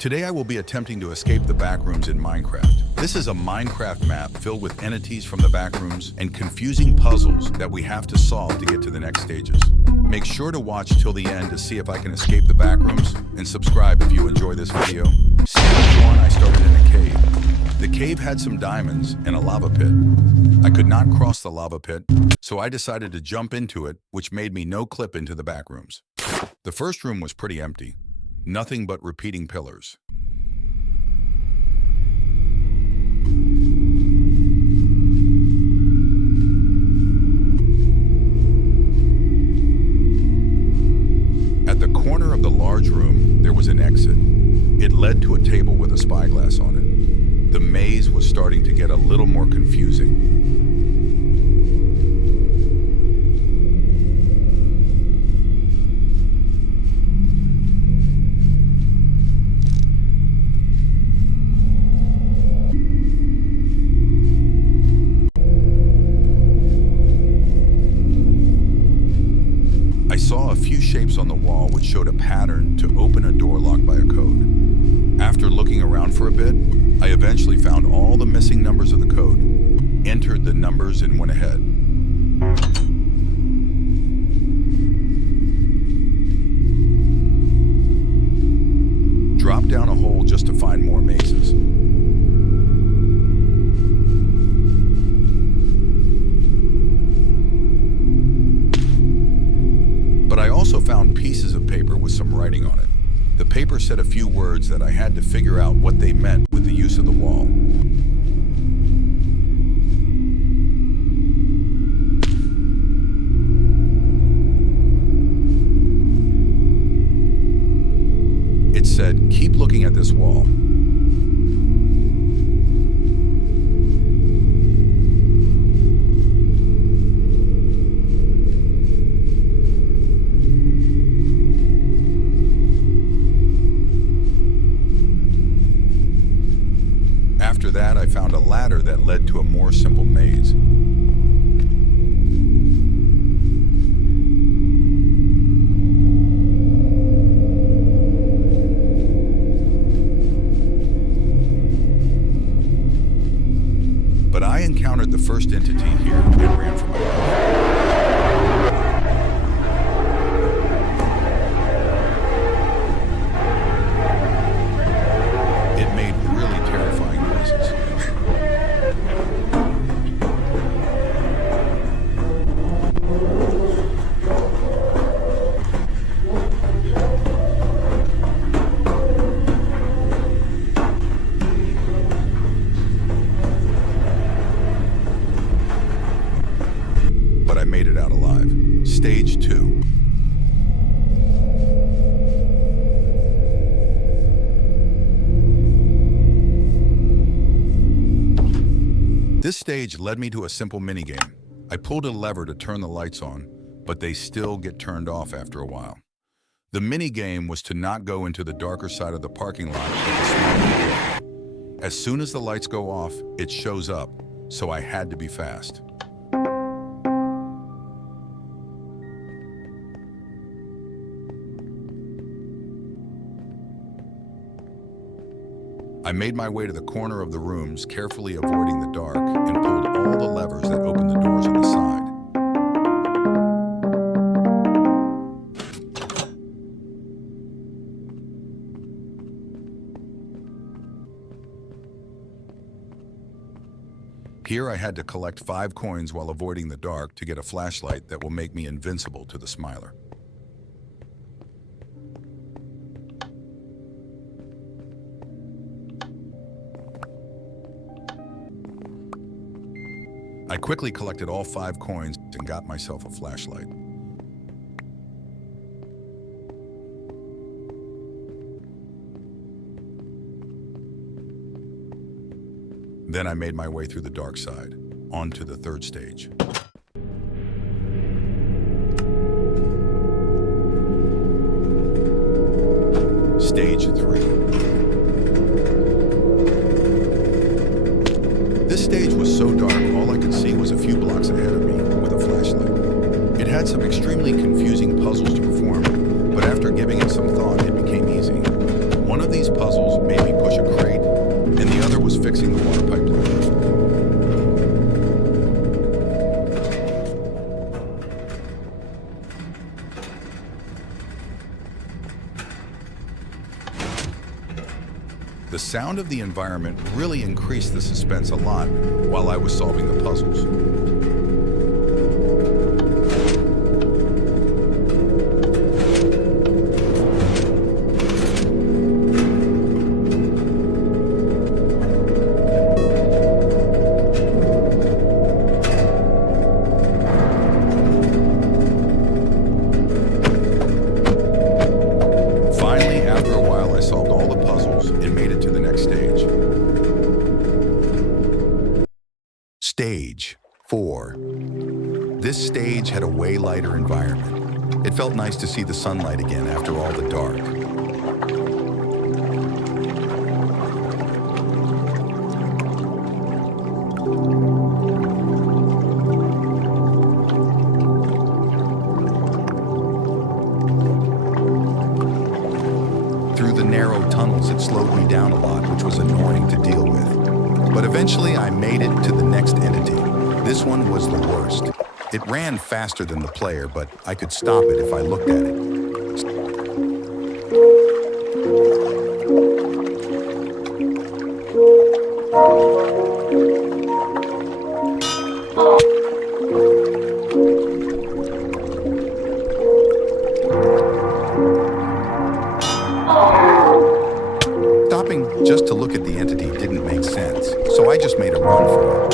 Today I will be attempting to escape the backrooms in Minecraft. This is a Minecraft map filled with entities from the backrooms and confusing puzzles that we have to solve to get to the next stages. Make sure to watch till the end to see if I can escape the backrooms, and subscribe if you enjoy this video. Stage 1, I started in a cave. The cave had some diamonds and a lava pit. I could not cross the lava pit, so I decided to jump into it, which made me no clip into the backrooms. The first room was pretty empty. Nothing but repeating pillars. At the corner of the large room, there was an exit. It led to a table with a spyglass on it. The maze was starting to get a little more confusing. I saw a few shapes on the wall which showed a pattern to open a door locked by a code. After looking around for a bit, I eventually found all the missing numbers of the code, entered the numbers, and went ahead. Dropped down a hole just to find more mazes. But I also found pieces of paper with some writing on it. The paper said a few words that I had to figure out what they meant with the use of the wall. It said, "Keep looking at this wall." After that, I found a ladder that led to a more simple maze. But I encountered the first entity here and ran for my life. It made really terrifying noises. But I made it out alive. Stage 2. This stage led me to a simple minigame. I pulled a lever to turn the lights on, but they still get turned off after a while. The minigame was to not go into the darker side of the parking lot with a small vehicle. As soon as the lights go off, it shows up, so I had to be fast. I made my way to the corner of the rooms, carefully avoiding the dark, and pulled all the levers that opened the doors on the side. Here I had to collect 5 coins while avoiding the dark to get a flashlight that will make me invincible to the Smiler. I quickly collected all 5 coins and got myself a flashlight. Then I made my way through the dark side, onto the 3rd stage. Stage 3. This stage was so dark, all I could see was a few blocks ahead of me with a flashlight. It had some extremely confusing puzzles to perform, but after giving it some thought, it became easy. One of these puzzles puzzles made me push a crate, and the other was fixing the water pipe leak. The sound of the environment really increased the suspense a lot while I was solving the puzzles. Finally, after a while, I solved all the puzzles and made it to the next stage. Stage 4. This stage had a way lighter environment. It felt nice to see the sunlight again after all the dark. Through the narrow tunnels, it slowed me down a lot, which was annoying to deal with. But eventually I made it to the next entity. This one was the worst. It ran faster than the player, but I could stop it if I looked at it. Stopping just to look at the entity didn't make sense, so I just made a run for it.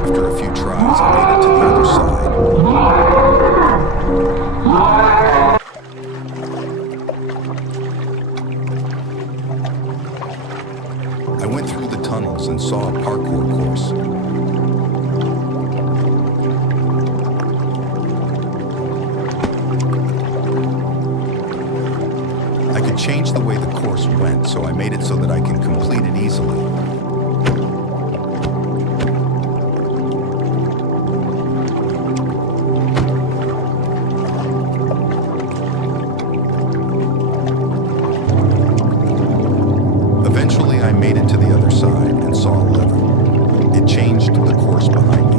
After a few tries, I made it to the other side. I went through the tunnels and saw a parkour course. I could change the way the course went, so I made it so that I can complete it easily. Eventually, I made it to the other side and saw a lever. It changed the course behind me.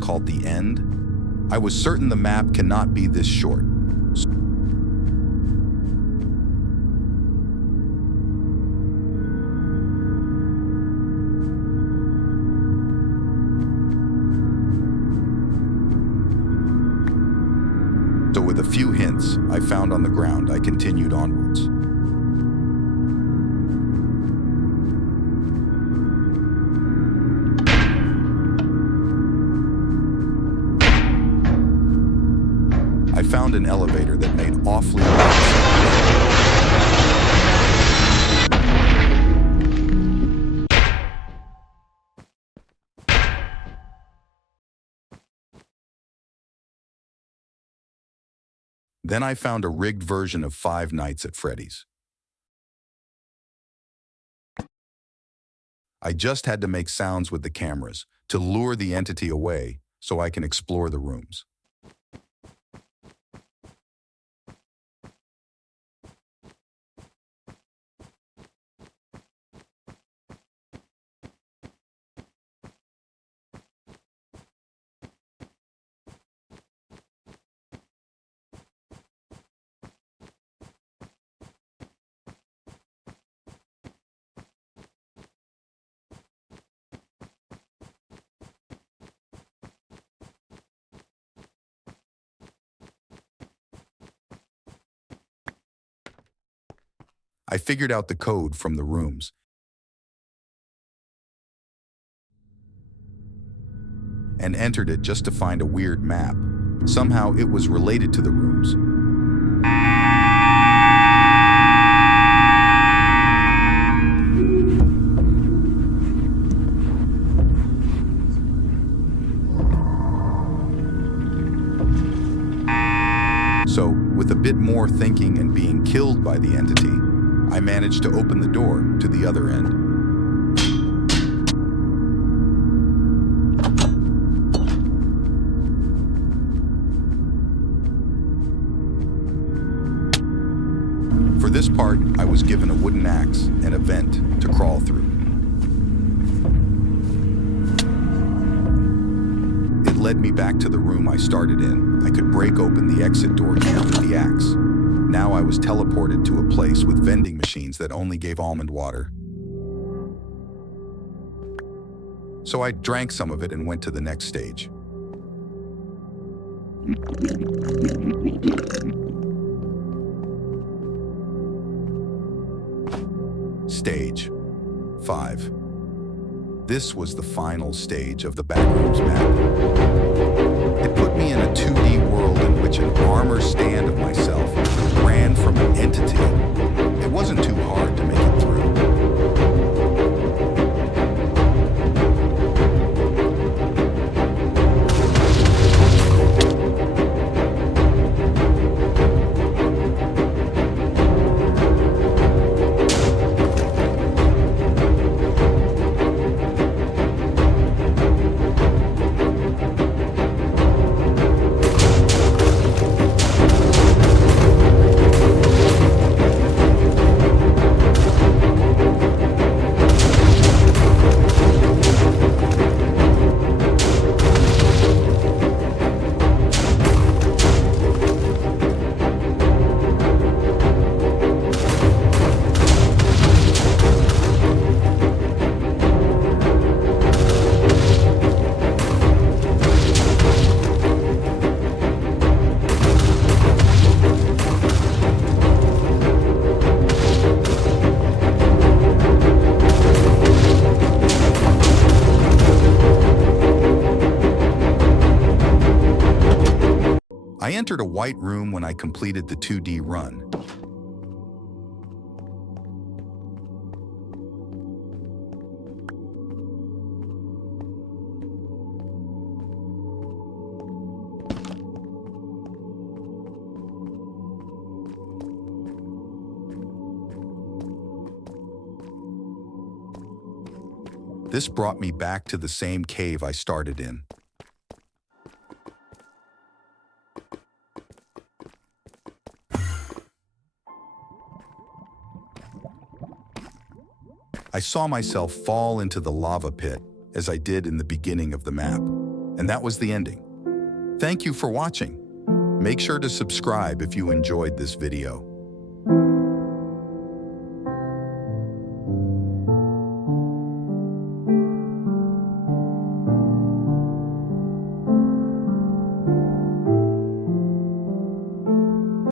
Called the end. I was certain the map cannot be this short. So with a few hints I found on the ground, I continued onwards. I found an elevator that made awfully loud sounds. Then I found a rigged version of Five Nights at Freddy's. I just had to make sounds with the cameras to lure the entity away so I can explore the rooms. I figured out the code from the rooms and entered it just to find a weird map. Somehow it was related to the rooms. So, with a bit more thinking and being killed by the entity, I managed to open the door to the other end. For this part, I was given a wooden axe and a vent to crawl through. It led me back to the room I started in. I could break open the exit door here with the axe. Now I was teleported to a place with vending machines that only gave almond water. So I drank some of it and went to the next stage. Stage 5. This was the final stage of the backrooms map. It put me in a 2D world in which an armor stand of myself ran from an entity. It wasn't too hard to make it through. I entered a white room when I completed the 2D run. This brought me back to the same cave I started in. I saw myself fall into the lava pit, as I did in the beginning of the map, and that was the ending. Thank you for watching. Make sure to subscribe if you enjoyed this video.